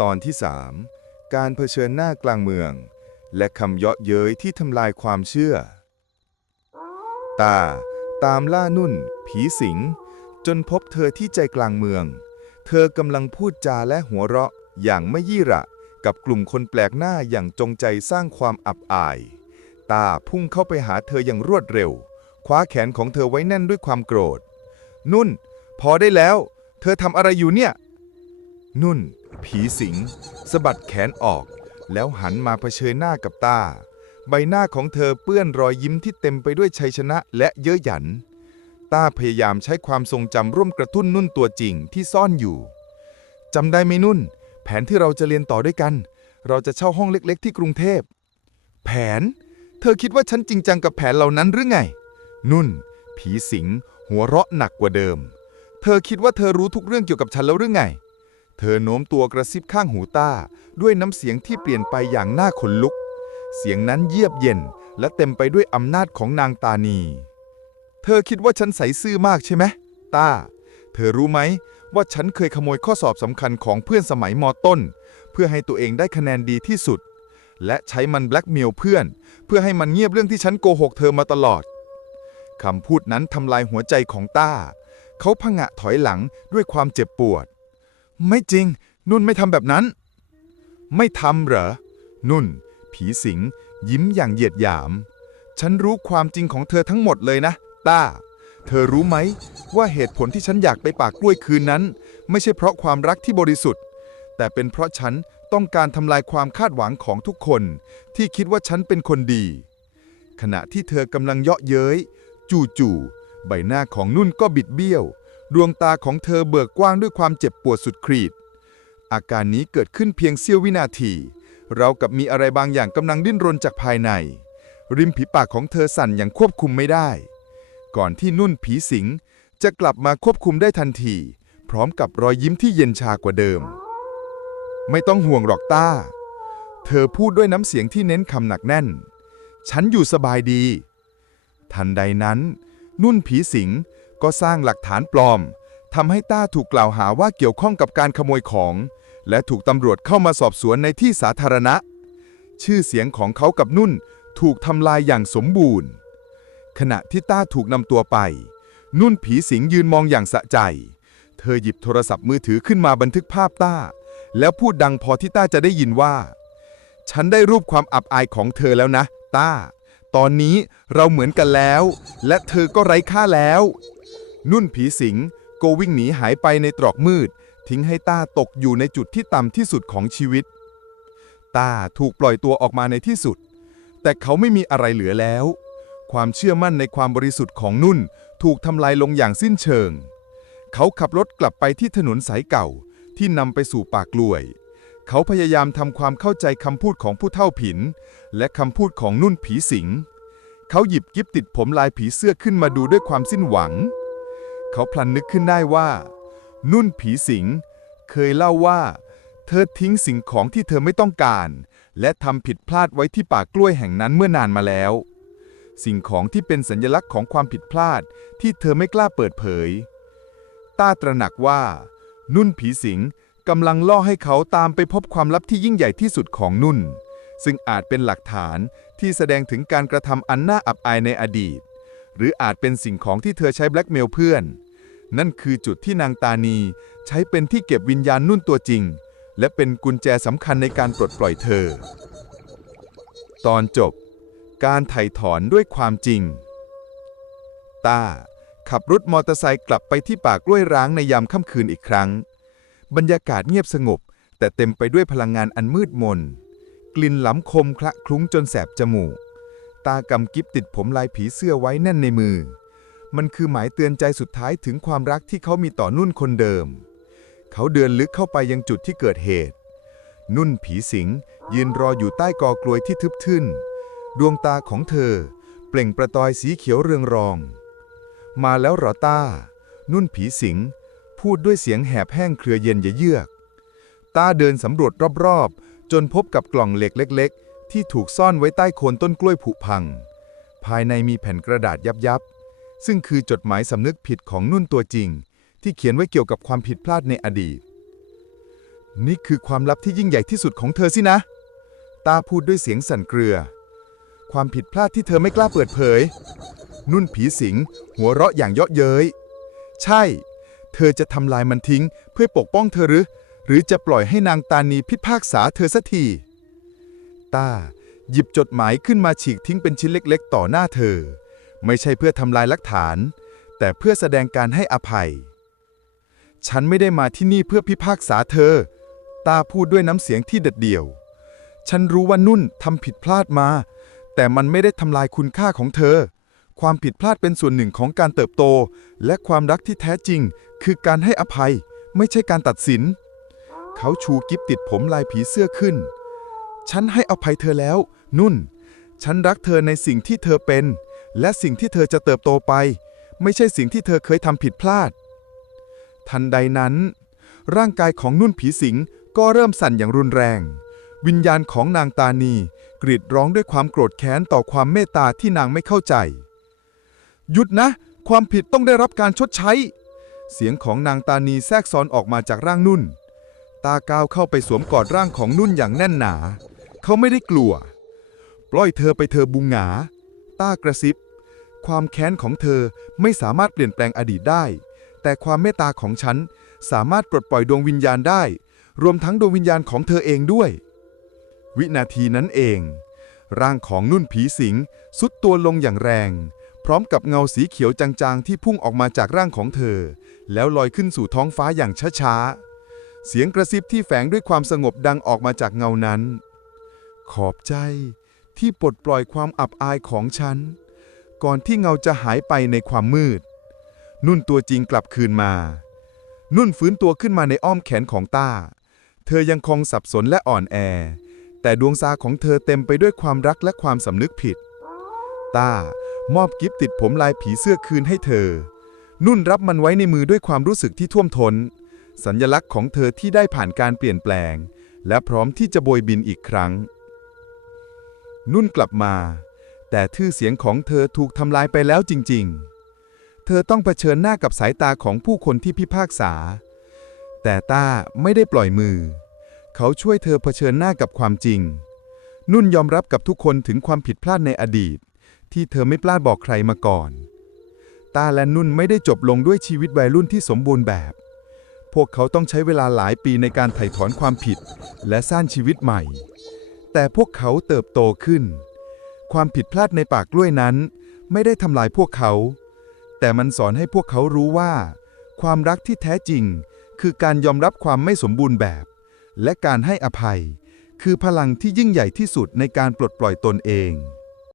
ตอนที่ 3 การเผชิญหน้ากลางเมือง และคำเยาะเย้ยที่ทำลายความเชื่อ ตา ตามล่านุ่น ผีสิง จนพบเธอที่ใจกลางเมือง เธอกำลังพูดจาและหัวเราะอย่างไม่ยี่ระ กับกลุ่มคนแปลกหน้าอย่างจงใจสร้างความอับอาย ตาพุ่งเข้าไปหาเธออย่างรวดเร็ว คว้าแขนของเธอไว้แน่นด้วยความโกรธ นุ่น พอได้แล้ว เธอทำอะไรอยู่เนี่ย นุ่น ผีสิงสะบัดแขนออก แล้วหันมาเผชิญหน้ากับตา ใบหน้าของเธอเปื้อนรอยยิ้มที่เต็มไปด้วยชัยชนะและเย้ยหยัน ต้าพยายามใช้ความทรงจำร่วมกระตุ้นนุ่นตัวจริงที่ซ่อนอยู่จำได้ไหมนุ่น แผนที่เราจะเรียนต่อด้วยกัน เราจะเช่าห้องเล็กๆ ที่กรุงเทพ แผน เธอคิดว่าฉันจริงจังกับแผนเหล่านั้นหรือไง นุ่น ผีสิง หัวเราะหนักกว่าเดิม เธอคิดว่าเธอรู้ทุกเรื่องเกี่ยวกับฉันแล้วหรือไง เธอโน้มตัวกระซิบข้างหูต้า ด้วยน้ำเสียงที่เปลี่ยนไปอย่างน่าขนลุก เสียงนั้นเยียบเย็น และเต็มไปด้วยอำนาจของนางตานี เธอคิดว่าฉันใสซื่อมากใช่ไหมต้า เธอรู้ไหมว่าฉันเคยขโมยข้อสอบสำคัญของเพื่อนสมัยมต้น เพื่อให้ตัวเองได้คะแนนดีที่สุด และใช้มันแบล็กเมลเพื่อน เพื่อให้มันเงียบเรื่องที่ฉันโกหกเธอมาตลอดคำพูดนั้นทำลายหัวใจของต้า เขาพงะถอยหลังด้วยความเจ็บปวด ไม่จริง นุ่นไม่ทำแบบนั้น ไม่ทำเหรอ นุ่น ผีสิง ยิ้มอย่างเหยียดหยาม ฉันรู้ความจริงของเธอทั้งหมดเลยนะ ต้า เธอรู้ไหม ว่าเหตุผลที่ฉันอยากไปปากกล้วยคืนนั้น ไม่ใช่เพราะความรักที่บริสุทธิ์ แต่เป็นเพราะฉันต้องการทำลายความคาดหวังของทุกคน ที่คิดว่าฉันเป็นคนดี ขณะที่เธอกำลังเยาะเย้ย จู่ๆใบหน้าของนุ่นก็บิดเบี้ยว ดวงตาของเธอเบิกกว้างด้วยความเจ็บปวดสุดขีด อาการนี้เกิดขึ้นเพียงเสี้ยววินาที เรากับมีอะไรบางอย่างกำลังดิ้นรนจากภายใน ริมผีปากของเธอสั่นอย่างควบคุมไม่ได้ ก่อนที่นุ่นผีสิงจะกลับมาควบคุมได้ทันที พร้อมกับรอยยิ้มที่เย็นชากว่าเดิม ไม่ต้องห่วงหรอกต้า เธอพูดด้วยน้ำเสียงที่เน้นคำหนักแน่น ฉันอยู่สบายดี ทันใดนั้น นุ่นผีสิง ก็สร้างหลักฐานปลอมทำให้ต้าถูกกล่าวหาว่าเกี่ยวข้องกับการขโมยของ และถูกตำรวจเข้ามาสอบสวนในที่สาธารณะ ชื่อเสียงของเขากับนุ่นถูกทำลายอย่างสมบูรณ์ ขณะที่ต้าถูกนำตัวไป นุ่นผีสิงยืนมองอย่างสะใจ เธอหยิบโทรศัพท์มือถือขึ้นมาบันทึกภาพต้า แล้วพูดดังพอที่ต้าจะได้ยินว่า ฉันได้รูปความอับอายของเธอแล้วนะ ต้า ตอนนี้เราเหมือนกันแล้ว และเธอก็ไร้ค่าแล้ว นุ่นผีสิงก็วิ่งหนีหายไปในตรอกมืด ทิ้งให้ต้าตกอยู่ในจุดที่ต่ำที่สุดของชีวิต ต้าถูกปล่อยตัวออกมาในที่สุด แต่เขาไม่มีอะไรเหลือแล้ว ความเชื่อมั่นในความบริสุทธิ์ของนุ่นถูกทำลายลงอย่างสิ้นเชิง เขาขับรถกลับไปที่ถนนสายเก่าที่นำไปสู่ปากกล้วย เขาพยายามทำความเข้าใจคำพูดของผู้เฒ่าผิน และคำพูดของนุ่นผีสิง เขาหยิบกิฟติดผมลายผีเสื้อขึ้นมาดูด้วยความสิ้นหวัง เขาพลันนึกขึ้นได้ว่า นุ่นผีสิง เคยเล่าว่า เธอทิ้งสิ่งของที่เธอไม่ต้องการ และทำผิดพลาดไว้ที่ป่ากล้วยแห่งนั้นเมื่อนานมาแล้ว สิ่งของที่เป็นสัญลักษณ์ของความผิดพลาดที่เธอไม่กล้าเปิดเผย ต้าตระหนักว่า นุ่นผีสิงกำลังล่อให้เขาตามไปพบความลับที่ยิ่งใหญ่ที่สุดของนุ่น ซึ่งอาจเป็นหลักฐานที่แสดงถึงการกระทำอันน่าอับอายในอดีต หรืออาจเป็นสิ่งของที่เธอใช้แบล็กเมลเพื่อน นั่นคือจุดที่นางตานี ใช้เป็นที่เก็บวิญญาณนุ่นตัวจริง และเป็นกุญแจสำคัญในการปลดปล่อยเธอ ตอนจบ การไถ่ถอนด้วยความจริง ตา ขับรถมอเตอร์ไซค์กลับไปที่ป่ากล้วยร้างในยามค่ำคืนอีกครั้ง บรรยากาศเงียบสงบ แต่เต็มไปด้วยพลังงานอันมืดมน กลิ่นหล้ำคมคละคลุ้งจนแสบจมูก ตากำกิบติดผมลายผีเสื้อไว้แน่นในมือ มันคือหมายเตือนใจสุดท้ายถึงความรักที่เขามีต่อนุ่นคนเดิม เขาเดินลึกเข้าไปยังจุดที่เกิดเหตุ นุ่นผีสิงยืนรออยู่ใต้กอกลวยที่ทึบทึ่น ดวงตาของเธอ เปล่งประตอยสีเขียวเรืองรอง มาแล้วหรอต้า นุ่นผีสิง พูดด้วยเสียงแหบแห้งเครือเย็นเยือกต้าเดินสำรวจรอบๆ จนพบกับกล่องเหล็กเล็ก ๆ ที่ถูกซ่อนไว้ใต้โคนต้นกล้วยผุพัง ภายในมีแผ่นกระดาษยับๆ ซึ่งคือจดหมายสำนึกผิดของนุ่นตัวจริง ที่เขียนไว้เกี่ยวกับความผิดพลาดในอดีต นี่คือความลับที่ยิ่งใหญ่ที่สุดของเธอสินะ ตาพูดด้วยเสียงสั่นเกรือ ความผิดพลาดที่เธอไม่กล้าเปิดเผย นุ่นผีสิง หัวเราะอย่างเยาะเย้ย ใช่ เธอจะทำลายมันทิ้งเพื่อปกป้องเธอหรือ หรือจะปล่อยให้นางตานีพิพากษาเธอสักทีตาหยิบจดหมายขึ้นมาฉีกทิ้งเป็นชิ้นเล็ก ๆ ต่อหน้าเธอ ไม่ใช่เพื่อทำลายหลักฐาน แต่เพื่อแสดงการให้อภัย ฉันไม่ได้มาที่นี่เพื่อพิพากษาเธอ ตาพูดด้วยน้ำเสียงที่เด็ดเดี่ยว ฉันรู้ว่านุ่นทำผิดพลาดมา แต่มันไม่ได้ทำลายคุณค่าของเธอ ความผิดพลาดเป็นส่วนหนึ่งของการเติบโต และความรักที่แท้จริง คือการให้อภัย ไม่ใช่การตัดสิน เขาชูกิฟติดผมลายผีเสื้อขึ้น ฉันให้อภัยเธอแล้ว นุ่น ฉันรักเธอในสิ่งที่เธอเป็น และสิ่งที่เธอจะเติบโตไป ไม่ใช่สิ่งที่เธอเคยทำผิดพลาด ทันใดนั้น ร่างกายของนุ่นผีสิงก็เริ่มสั่นอย่างรุนแรง วิญญาณของนางตานีกรีดร้องด้วยความโกรธแค้นต่อความเมตตาที่นางไม่เข้าใจ หยุดนะ ความผิดต้องได้รับการชดใช้ เสียงของนางตานีแทรกซ้อนออกมาจากร่างนุ่น ตาก้าวเข้าไปสวมกอดร่างของนุ่นอย่างแน่นหนา เขาไม่ได้กลัว ปล่อยเธอไปเธอบุงหงาต้ากระซิบ ความแค้นของเธอไม่สามารถเปลี่ยนแปลงอดีตได้ แต่ความเมตตาของฉันสามารถปลดปล่อยดวงวิญญาณได้ รวมทั้งดวงวิญญาณของเธอเองด้วย วินาทีนั้นเอง ร่างของนุ่นผีสิงสุดตัวลงอย่างแรง พร้อมกับเงาสีเขียวจางๆ ที่พุ่งออกมาจากร่างของเธอ แล้วลอยขึ้นสู่ท้องฟ้าอย่างช้าๆ เสียงกระซิบที่แฝงด้วยความสงบดังออกมาจากเงานั้น ขอบใจที่ปลดปล่อยความอับอายของฉัน ก่อนที่เงาจะหายไปในความมืด นุ่นตัวจริงกลับคืนมา นุ่นฟื้นตัวขึ้นมาในอ้อมแขนของต้า เธอยังคงสับสนและอ่อนแอ แต่ดวงตาของเธอเต็มไปด้วยความรักและความสำนึกผิด ต้ามอบกิฟต์ติดผมลายผีเสื้อคืนให้เธอ นุ่นรับมันไว้ในมือด้วยความรู้สึกที่ท่วมทน้น สัญลักษณ์ของเธอที่ได้ผ่านการเปลี่ยนแปลง และพร้อมที่จะโบยบินอีกครั้ง นุ่นกลับมา แต่ชื่อเสียงของเธอถูกทำลายไปแล้วจริง ๆ เธอต้องเผชิญหน้ากับสายตาของผู้คนที่พิพากษา แต่ต้าไม่ได้ปล่อยมือ เขาช่วยเธอเผชิญหน้ากับความจริง นุ่นยอมรับกับทุกคนถึงความผิดพลาดในอดีต ที่เธอไม่กล้าบอกใครมาก่อน ตาและนุ่นไม่ได้จบลงด้วยชีวิตวัยรุ่นที่สมบูรณ์แบบ พวกเขาต้องใช้เวลาหลายปีในการไถ่ถอนความผิด และสร้างชีวิตใหม่ แต่พวกเขาเติบโตขึ้น ความผิดพลาดในปากกล้วยนั้น ไม่ได้ทำลายพวกเขา แต่มันสอนให้พวกเขารู้ว่า ความรักที่แท้จริง คือการยอมรับความไม่สมบูรณ์แบบ และการให้อภัย คือพลังที่ยิ่งใหญ่ที่สุดในการปลดปล่อยตนเอง